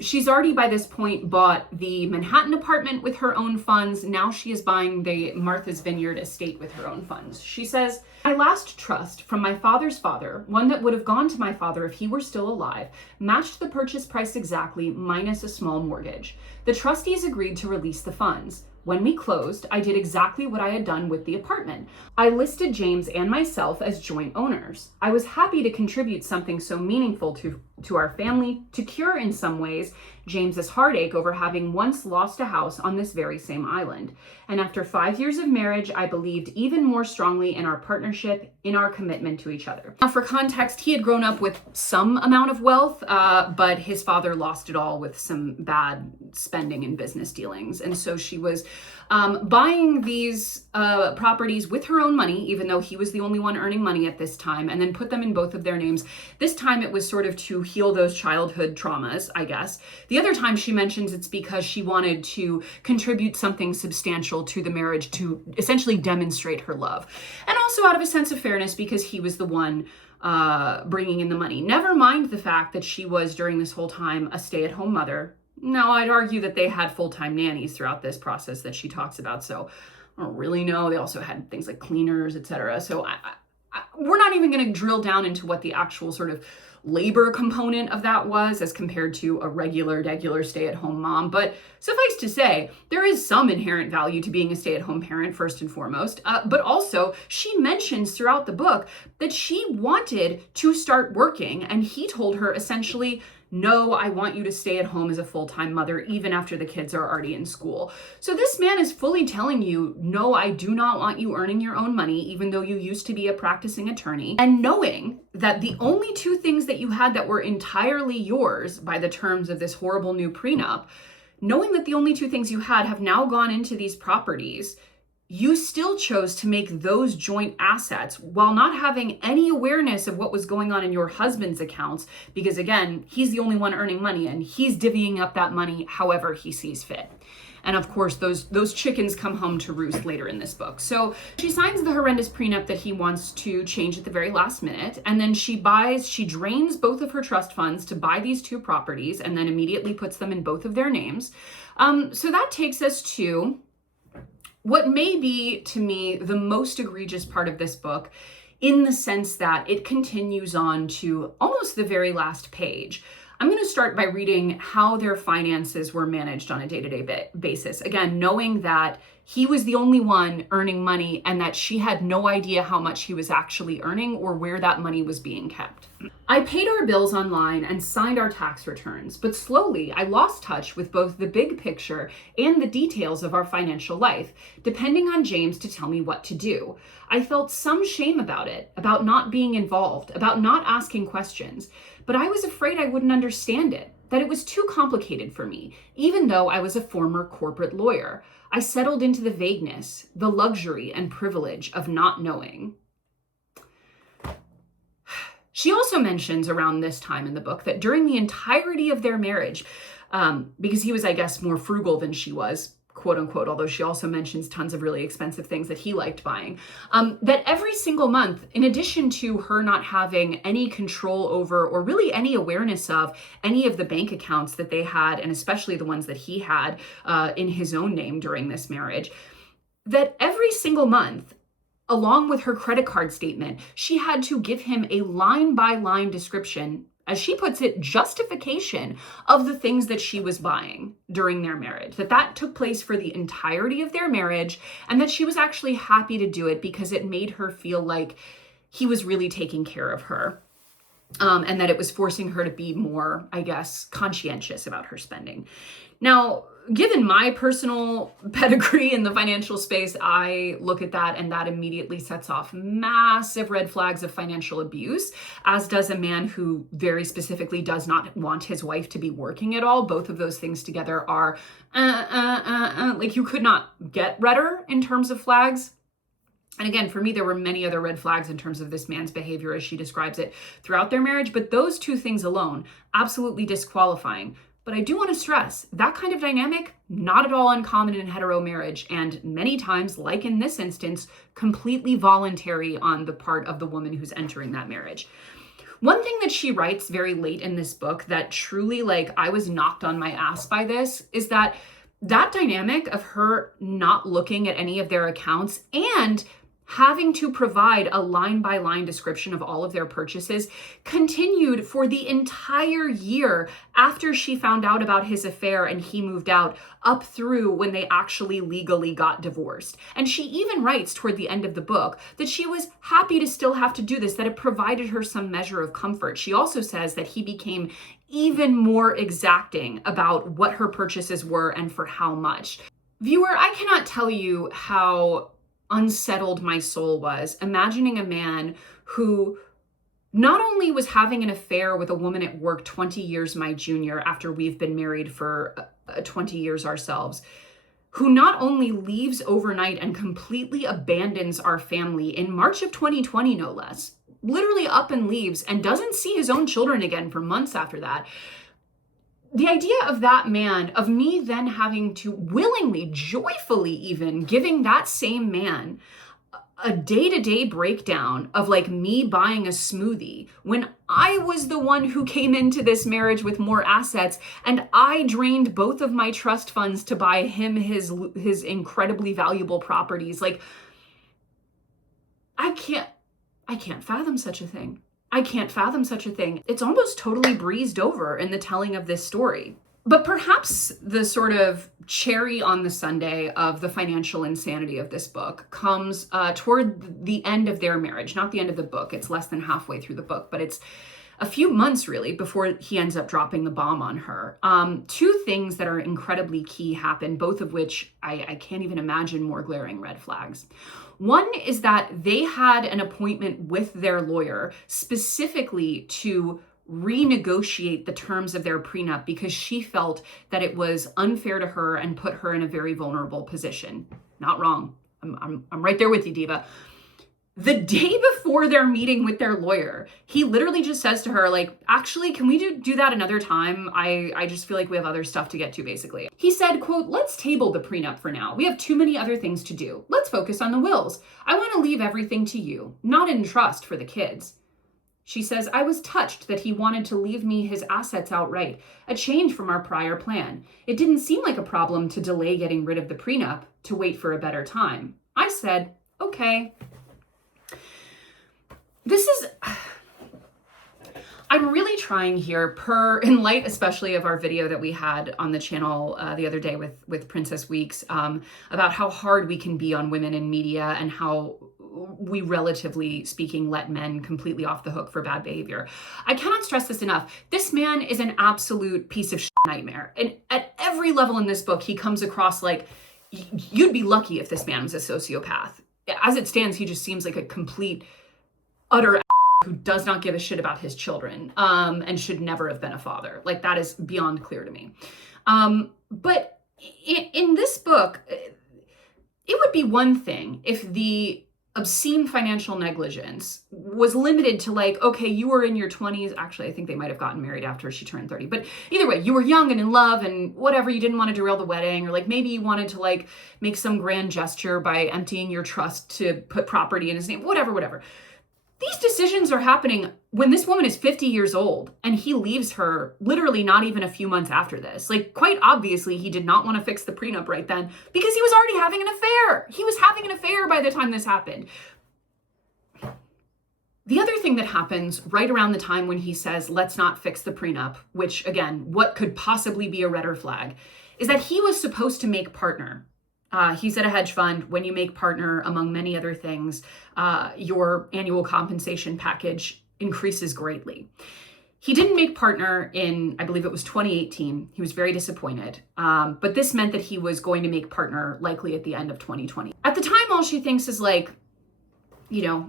She's already by this point bought the Manhattan apartment with her own funds. Now she is buying the Martha's Vineyard estate with her own funds. She says, "My last trust from my father's father, one that would have gone to my father if he were still alive, matched the purchase price exactly minus a small mortgage. The trustees agreed to release the funds. When we closed, I did exactly what I had done with the apartment. I listed James and myself as joint owners. I was happy to contribute something so meaningful to our family to cure in some ways James's heartache over having once lost a house on this very same island. And after 5 years of marriage, I believed even more strongly in our partnership, in our commitment to each other." Now, for context, he had grown up with some amount of wealth, but his father lost it all with some bad spending and business dealings. And so she was buying these properties with her own money, even though he was the only one earning money at this time, and then put them in both of their names. This time it was sort of to heal those childhood traumas, I guess. The other time she mentions it's because she wanted to contribute something substantial to the marriage to essentially demonstrate her love. And also out of a sense of fairness because he was the one bringing in the money. Never mind the fact that she was, during this whole time, a stay-at-home mother. Now, I'd argue that they had full-time nannies throughout this process that she talks about, so I don't really know. They also had things like cleaners, etc. So we're not even going to drill down into what the actual sort of labor component of that was as compared to a regular stay-at-home mom. But suffice to say, there is some inherent value to being a stay-at-home parent, first and foremost. But also, she mentions throughout the book that she wanted to start working, and he told her essentially, "No, I want you to stay at home as a full-time mother, even after the kids are already in school." So this man is fully telling you, "No, I do not want you earning your own money, even though you used to be a practicing attorney." And knowing that the only 2 things that you had that were entirely yours by the terms of this horrible new prenup, knowing that the only 2 things you had have now gone into these properties, you still chose to make those joint assets while not having any awareness of what was going on in your husband's accounts, because again, he's the only one earning money and he's divvying up that money however he sees fit. And of course, those chickens come home to roost later in this book. So she signs the horrendous prenup that he wants to change at the very last minute. And then she drains both of her trust funds to buy these 2 properties and then immediately puts them in both of their names. So that takes us to what may be, to me, the most egregious part of this book, in the sense that it continues on to almost the very last page. I'm going to start by reading how their finances were managed on a day-to-day basis. Again, knowing that he was the only one earning money and that she had no idea how much he was actually earning or where that money was being kept. I paid our bills online and signed our tax returns, but slowly I lost touch with both the big picture and the details of our financial life, depending on James to tell me what to do. I felt some shame about it, about not being involved, about not asking questions, but I was afraid I wouldn't understand it, that it was too complicated for me, even though I was a former corporate lawyer. I settled into the vagueness, the luxury and privilege of not knowing. She also mentions around this time in the book that during the entirety of their marriage, because he was, I guess, more frugal than she was, quote unquote, although she also mentions tons of really expensive things that he liked buying, that every single month, in addition to her not having any control over or really any awareness of any of the bank accounts that they had, and especially the ones that he had in his own name during this marriage, that every single month, along with her credit card statement, she had to give him a line-by-line description, as she puts it, justification of the things that she was buying during their marriage, that took place for the entirety of their marriage, and that she was actually happy to do it because it made her feel like he was really taking care of her, and that it was forcing her to be more, I guess, conscientious about her spending. Now, given my personal pedigree in the financial space, I look at that and that immediately sets off massive red flags of financial abuse, as does a man who very specifically does not want his wife to be working at all. Both of those things together are like you could not get redder in terms of flags. And again, for me, there were many other red flags in terms of this man's behavior as she describes it throughout their marriage, but those two things alone, absolutely disqualifying. But I do want to stress that kind of dynamic, not at all uncommon in hetero marriage, and many times, like in this instance, completely voluntary on the part of the woman who's entering that marriage. One thing that she writes very late in this book that truly, like, I was knocked on my ass by this, is that dynamic of her not looking at any of their accounts and having to provide a line-by-line description of all of their purchases continued for the entire year after she found out about his affair and he moved out, up through when they actually legally got divorced. And she even writes toward the end of the book that she was happy to still have to do this, that it provided her some measure of comfort. She also says that he became even more exacting about what her purchases were and for how much. Viewer, I cannot tell you how unsettled my soul was imagining a man who not only was having an affair with a woman at work 20 years my junior after we've been married for 20 years ourselves, who not only leaves overnight and completely abandons our family in March of 2020, no less, literally up and leaves and doesn't see his own children again for months after that. The idea of that man, of me then having to willingly, joyfully even, giving that same man a day-to-day breakdown of like me buying a smoothie when I was the one who came into this marriage with more assets and I drained both of my trust funds to buy him his incredibly valuable properties. Like, I can't fathom such a thing. I can't fathom such a thing. It's almost totally breezed over in the telling of this story. But perhaps the sort of cherry on the sundae of the financial insanity of this book comes toward the end of their marriage, not the end of the book. It's less than halfway through the book, but it's a few months really before he ends up dropping the bomb on her. Two things that are incredibly key happen, both of which I can't even imagine more glaring red flags. One is that they had an appointment with their lawyer specifically to renegotiate the terms of their prenup because she felt that it was unfair to her and put her in a very vulnerable position. Not wrong. I'm right there with you, Diva. The day before their meeting with their lawyer, he literally just says to her, like, actually, can we do that another time? I just feel like we have other stuff to get to, basically. He said, quote, let's table the prenup for now. We have too many other things to do. Let's focus on the wills. I want to leave everything to you, not in trust for the kids. She says, I was touched that he wanted to leave me his assets outright, a change from our prior plan. It didn't seem like a problem to delay getting rid of the prenup, to wait for a better time. I said, okay. I'm really trying here, in light especially of our video that we had on the channel the other day with Princess Weeks, about how hard we can be on women in media and how we, relatively speaking, let men completely off the hook for bad behavior. I cannot stress this enough. This man is an absolute piece of nightmare. And at every level in this book, he comes across like, you'd be lucky if this man was a sociopath. As it stands, he just seems like a complete, utter who does not give a shit about his children, and should never have been a father. Like, that is beyond clear to me. But in this book, it would be one thing if the obscene financial negligence was limited to like, okay, you were in your 20s. Actually, I think they might have gotten married after she turned 30. But either way, you were young and in love and whatever, you didn't want to derail the wedding, or like maybe you wanted to like make some grand gesture by emptying your trust to put property in his name, whatever. These decisions are happening when this woman is 50 years old and he leaves her literally not even a few months after this. Like, quite obviously, he did not want to fix the prenup right then because he was already having an affair. He was having an affair by the time this happened. The other thing that happens right around the time when he says, let's not fix the prenup, which again, what could possibly be a redder flag, is that he was supposed to make partner. He's at a hedge fund. When you make partner, among many other things, your annual compensation package increases greatly. He didn't make partner in, I believe it was 2018. He was very disappointed. But this meant that he was going to make partner likely at the end of 2020. At the time, all she thinks is like,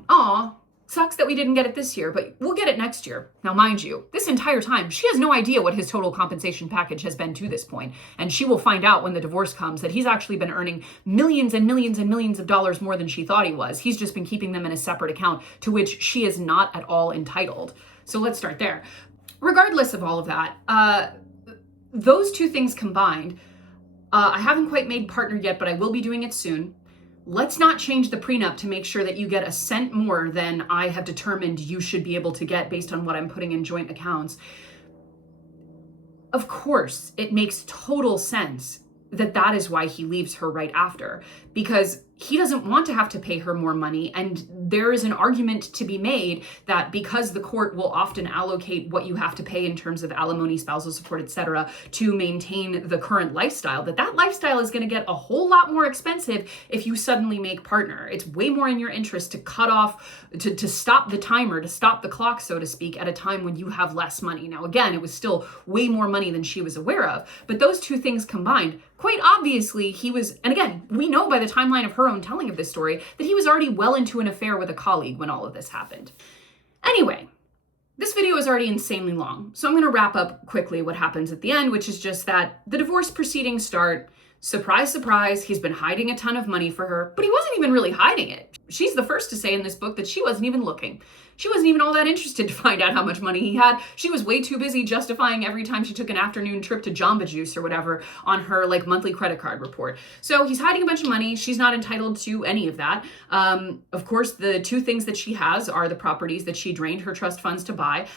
aw, sucks that we didn't get it this year, but we'll get it next year. Now, mind you, this entire time, she has no idea what his total compensation package has been to this point. And she will find out when the divorce comes that he's actually been earning millions and millions and millions of dollars more than she thought he was. He's just been keeping them in a separate account to which she is not at all entitled. So let's start there. Regardless of all of that, those two things combined, I haven't quite made partner yet, but I will be doing it soon. Let's not change the prenup to make sure that you get a cent more than I have determined you should be able to get based on what I'm putting in joint accounts. Of course, it makes total sense that that is why he leaves her right after, because he doesn't want to have to pay her more money. And there is an argument to be made that because the court will often allocate what you have to pay in terms of alimony, spousal support, etc., to maintain the current lifestyle, that lifestyle is going to get a whole lot more expensive if you suddenly make partner. It's way more in your interest to cut off, to stop the timer, to stop the clock, so to speak, at a time when you have less money. Now, again, it was still way more money than she was aware of, but those two things combined, quite obviously he was, and again, we know by the timeline of her own telling of this story that he was already well into an affair with a colleague when all of this happened. Anyway, this video is already insanely long, so I'm going to wrap up quickly what happens at the end, which is just that the divorce proceedings start. Surprise, surprise, he's been hiding a ton of money for her, but he wasn't even really hiding it. She's the first to say in this book that she wasn't even looking. She wasn't even all that interested to find out how much money he had. She was way too busy justifying every time she took an afternoon trip to Jamba Juice or whatever on her like monthly credit card report. So he's hiding a bunch of money. She's not entitled to any of that. Of course, the two things that she has are the properties that she drained her trust funds to buy.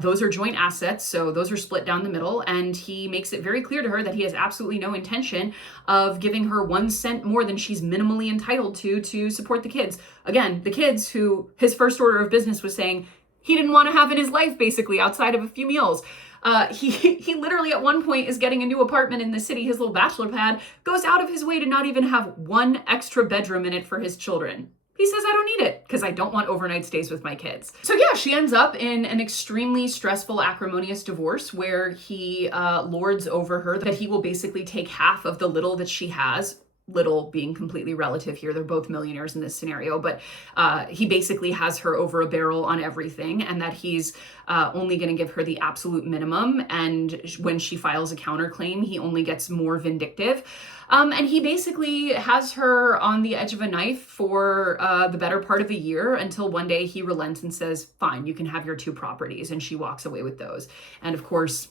Those are joint assets, so those are split down the middle. And he makes it very clear to her that he has absolutely no intention of giving her 1 cent more than she's minimally entitled to support the kids. Again, the kids who his first order of business was saying he didn't want to have in his life, basically, outside of a few meals. He literally at one point is getting a new apartment in the city, his little bachelor pad, goes out of his way to not even have one extra bedroom in it for his children. He says, I don't need it because I don't want overnight stays with my kids. So yeah, she ends up in an extremely stressful, acrimonious divorce where he lords over her that he will basically take half of the little that she has. Little being completely relative here. They're both millionaires in this scenario, but he basically has her over a barrel on everything, and that he's only going to give her the absolute minimum. And when she files a counterclaim, he only gets more vindictive. And he basically has her on the edge of a knife for the better part of a year until one day he relents and says, fine, you can have your 2 properties. And she walks away with those. And of course,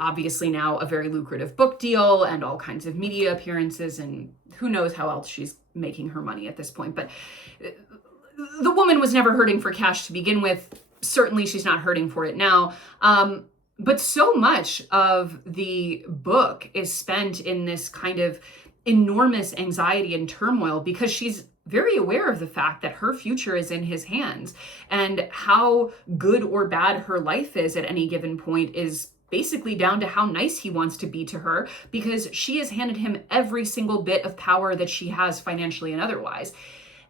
obviously now a very lucrative book deal and all kinds of media appearances, and who knows how else she's making her money at this point. But the woman was never hurting for cash to begin with. Certainly she's not hurting for it now. But so much of the book is spent in this kind of enormous anxiety and turmoil because she's very aware of the fact that her future is in his hands, and how good or bad her life is at any given point is basically down to how nice he wants to be to her, because she has handed him every single bit of power that she has financially and otherwise.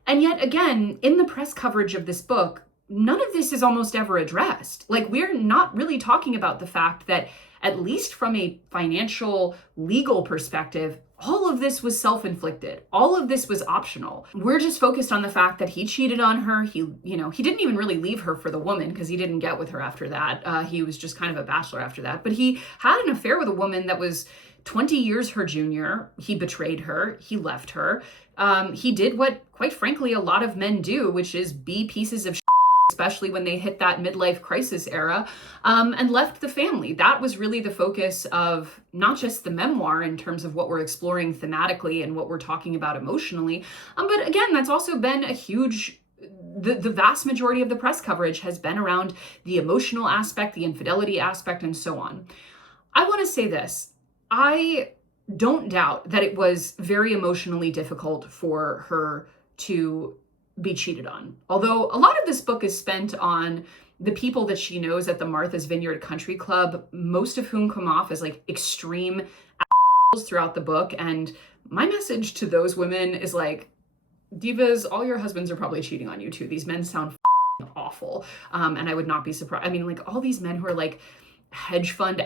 And yet again, in the press coverage of this book, none of this is almost ever addressed. Like, we're not really talking about the fact that, at least from a financial, legal perspective, all of this was self-inflicted. All of this was optional. We're just focused on the fact that he cheated on her. He didn't even really leave her for the woman, because he didn't get with her after that. He was just kind of a bachelor after that. But he had an affair with a woman that was 20 years her junior. He betrayed her. He left her. He did what, quite frankly, a lot of men do, which is be pieces of shit, especially when they hit that midlife crisis era, and left the family. That was really the focus of not just the memoir in terms of what we're exploring thematically and what we're talking about emotionally, but again, that's also been a huge, the vast majority of the press coverage has been around the emotional aspect, the infidelity aspect, and so on. I want to say this. I don't doubt that it was very emotionally difficult for her to be cheated on. Although a lot of this book is spent on the people that she knows at the Martha's Vineyard Country Club, most of whom come off as like extreme assholes throughout the book. And my message to those women is like, divas, all your husbands are probably cheating on you too. These men sound awful. And I would not be surprised. I mean, like, all these men who are like hedge fund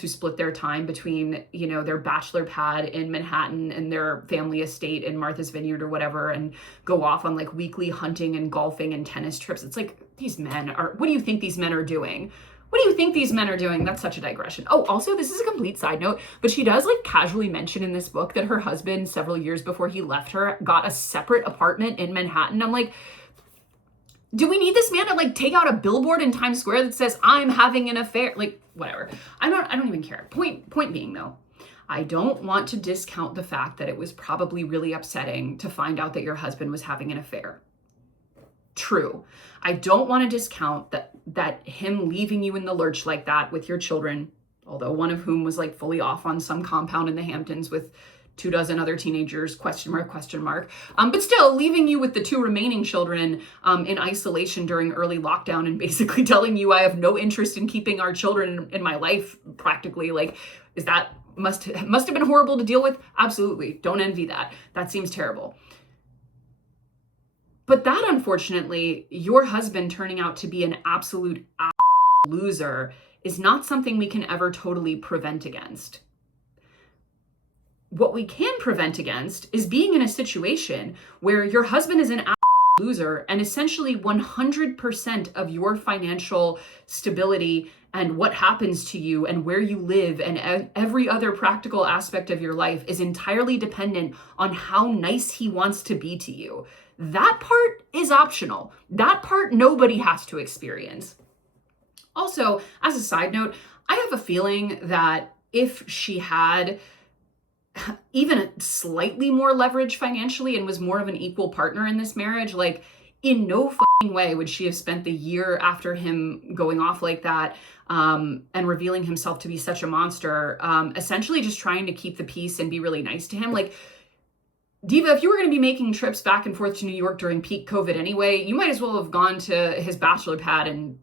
who split their time between, their bachelor pad in Manhattan and their family estate in Martha's Vineyard or whatever, and go off on like weekly hunting and golfing and tennis trips. It's like, what do you think these men are doing? What do you think these men are doing? That's such a digression. Oh, also, this is a complete side note, but she does like casually mention in this book that her husband, several years before he left her, got a separate apartment in Manhattan. I'm like, do we need this man to like take out a billboard in Times Square that says, I'm having an affair? Like, whatever. I don't even care. Point being though, I don't want to discount the fact that it was probably really upsetting to find out that your husband was having an affair. True. I don't want to discount that him leaving you in the lurch like that with your children, although one of whom was like fully off on some compound in the Hamptons with 24 other teenagers, question mark. But still leaving you with the 2 remaining children in isolation during early lockdown, and basically telling you, I have no interest in keeping our children in my life, practically. Like, is that must have been horrible to deal with? Absolutely. Don't envy that. That seems terrible. But that, unfortunately, your husband turning out to be an absolute loser is not something we can ever totally prevent against. What we can prevent against is being in a situation where your husband is an loser, and essentially 100% of your financial stability and what happens to you and where you live and every other practical aspect of your life is entirely dependent on how nice he wants to be to you. That part is optional. That part nobody has to experience. Also, as a side note, I have a feeling that if she had even slightly more leverage financially and was more of an equal partner in this marriage, like, in no fucking way would she have spent the year after him going off like that and revealing himself to be such a monster, essentially just trying to keep the peace and be really nice to him. Like, Diva, if you were going to be making trips back and forth to New York during peak COVID anyway, you might as well have gone to his bachelor pad, and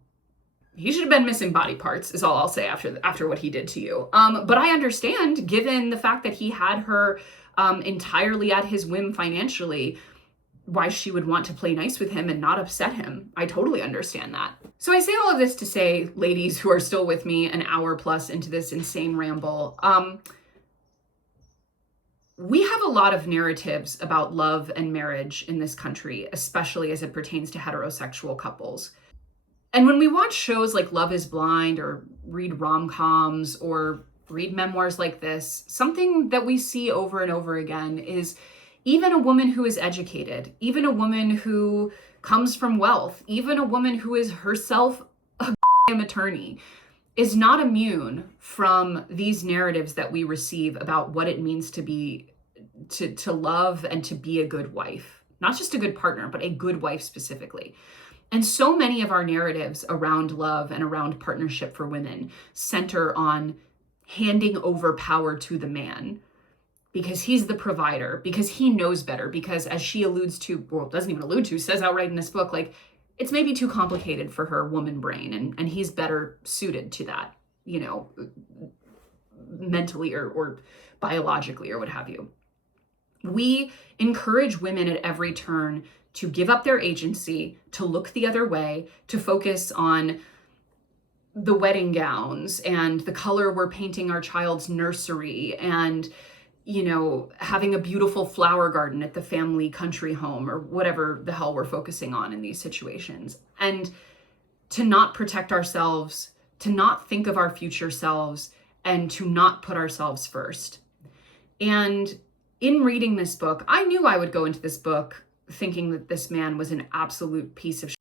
he should have been missing body parts, is all I'll say after what he did to you. But I understand, given the fact that he had her entirely at his whim financially, why she would want to play nice with him and not upset him. I totally understand that. So I say all of this to say, ladies who are still with me an hour plus into this insane ramble, we have a lot of narratives about love and marriage in this country, especially as it pertains to heterosexual couples. And when we watch shows like Love is Blind or read rom-coms or read memoirs like this, something that we see over and over again is even a woman who is educated, even a woman who comes from wealth, even a woman who is herself a attorney, is not immune from these narratives that we receive about what it means to love and to be a good wife. Not just a good partner, but a good wife specifically. And so many of our narratives around love and around partnership for women center on handing over power to the man, because he's the provider, because he knows better, because as she alludes to, or doesn't even allude to, says outright in this book, like, it's maybe too complicated for her woman brain, and he's better suited to that, you know, mentally or biologically or what have you. We encourage women at every turn to give up their agency, to look the other way, to focus on the wedding gowns and the color we're painting our child's nursery, and, you know, having a beautiful flower garden at the family country home, or whatever the hell we're focusing on in these situations. And to not protect ourselves, to not think of our future selves, and to not put ourselves first. And in reading this book, I knew I would go into this book thinking that this man was an absolute piece of shit.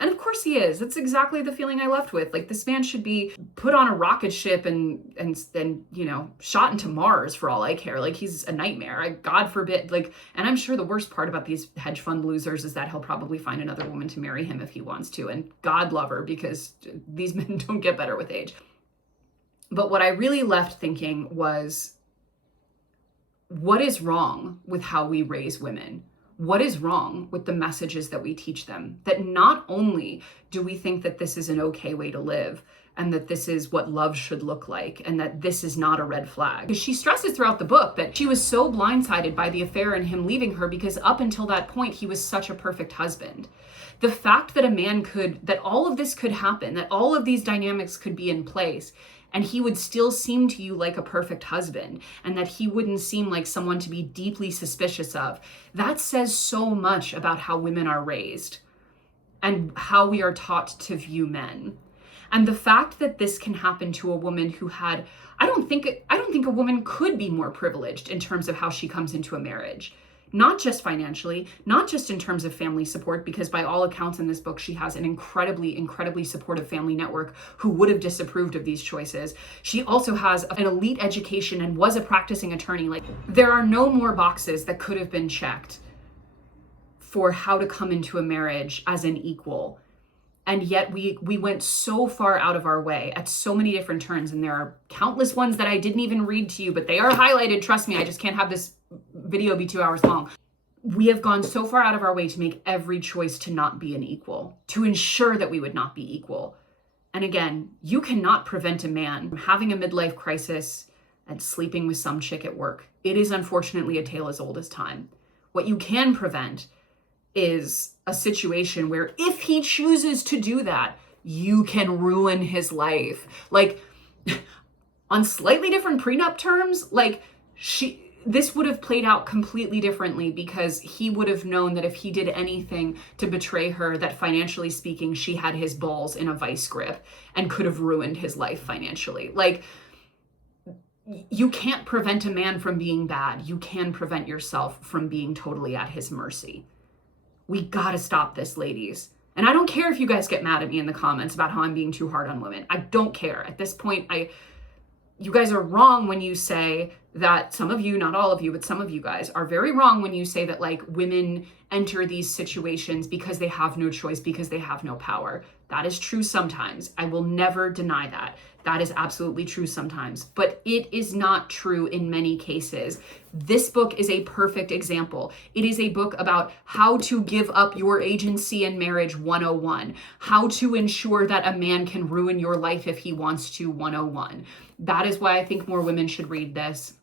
And of course he is. That's exactly the feeling I left with. Like, this man should be put on a rocket ship and you know, shot into Mars for all I care. Like, he's a nightmare. God forbid. Like, and I'm sure the worst part about these hedge fund losers is that he'll probably find another woman to marry him if he wants to. And God love her, because these men don't get better with age. But what I really left thinking was, what is wrong with how we raise women? What is wrong with the messages that we teach them? That not only do we think that this is an okay way to live, and that this is what love should look like, and that this is not a red flag. Because she stresses throughout the book that she was so blindsided by the affair and him leaving her, because up until that point, he was such a perfect husband. The fact that a man that all of this could happen, that all of these dynamics could be in place, and he would still seem to you like a perfect husband, and that he wouldn't seem like someone to be deeply suspicious of, that says so much about how women are raised and how we are taught to view men. And the fact that this can happen to a woman who had, I don't think a woman could be more privileged in terms of how she comes into a marriage. Not just financially, not just in terms of family support, because by all accounts in this book, she has an incredibly, incredibly supportive family network who would have disapproved of these choices. She also has an elite education and was a practicing attorney. Like, there are no more boxes that could have been checked for how to come into a marriage as an equal. And yet we went so far out of our way at so many different turns. And there are countless ones that I didn't even read to you, but they are highlighted. Trust me, I just can't have this video be 2 hours long. We have gone so far out of our way to make every choice to not be an equal, to ensure that we would not be equal. And again, you cannot prevent a man from having a midlife crisis and sleeping with some chick at work. It is unfortunately a tale as old as time. What you can prevent is a situation where, if he chooses to do that, you can ruin his life. Like, on slightly different prenup terms, like, this would have played out completely differently, because he would have known that if he did anything to betray her, that financially speaking, she had his balls in a vice grip and could have ruined his life financially. Like, you can't prevent a man from being bad. You can prevent yourself from being totally at his mercy. We gotta stop this, ladies. And I don't care if you guys get mad at me in the comments about how I'm being too hard on women. I don't care. At this point, you guys are wrong when you say that, some of you, not all of you, but some of you guys are very wrong when you say that, like, women enter these situations because they have no choice, because they have no power. That is true sometimes. I will never deny that. That is absolutely true sometimes, but it is not true in many cases. This book is a perfect example. It is a book about how to give up your agency in marriage 101, how to ensure that a man can ruin your life if he wants to 101. That is why I think more women should read this.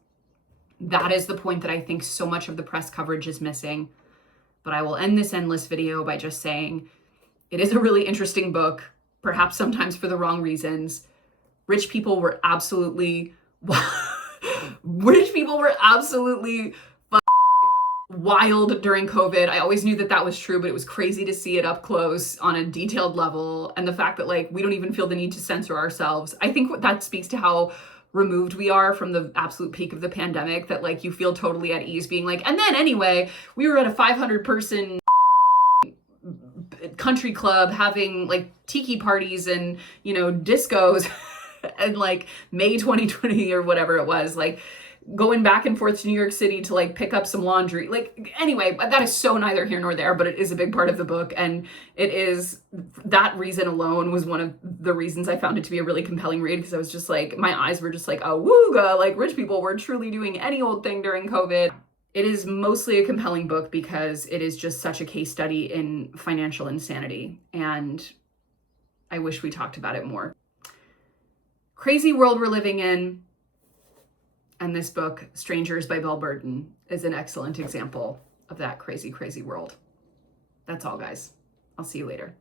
That is the point that I think so much of the press coverage is missing. But I will end this endless video by just saying it is a really interesting book, perhaps sometimes for the wrong reasons. Rich people were absolutely wild during COVID. I always knew that that was true, but it was crazy to see it up close on a detailed level. And the fact that, like, we don't even feel the need to censor ourselves. I think that speaks to how removed we are from the absolute peak of the pandemic, that, like, you feel totally at ease being like, and then anyway, we were at a 500 person country club having, like, tiki parties and, you know, discos and, like, May 2020 or whatever it was. Like, going back and forth to New York City to like pick up some laundry. Like, anyway, that is so neither here nor there, but it is a big part of the book. And it is, that reason alone was one of the reasons I found it to be a really compelling read, because I was just like, my eyes were just like, oh, wooga, like rich people were truly doing any old thing during COVID. It is mostly a compelling book because it is just such a case study in financial insanity. And I wish we talked about it more. Crazy world we're living in. And this book, Strangers by Belle Burden, is an excellent example of that crazy, crazy world. That's all, guys. I'll see you later.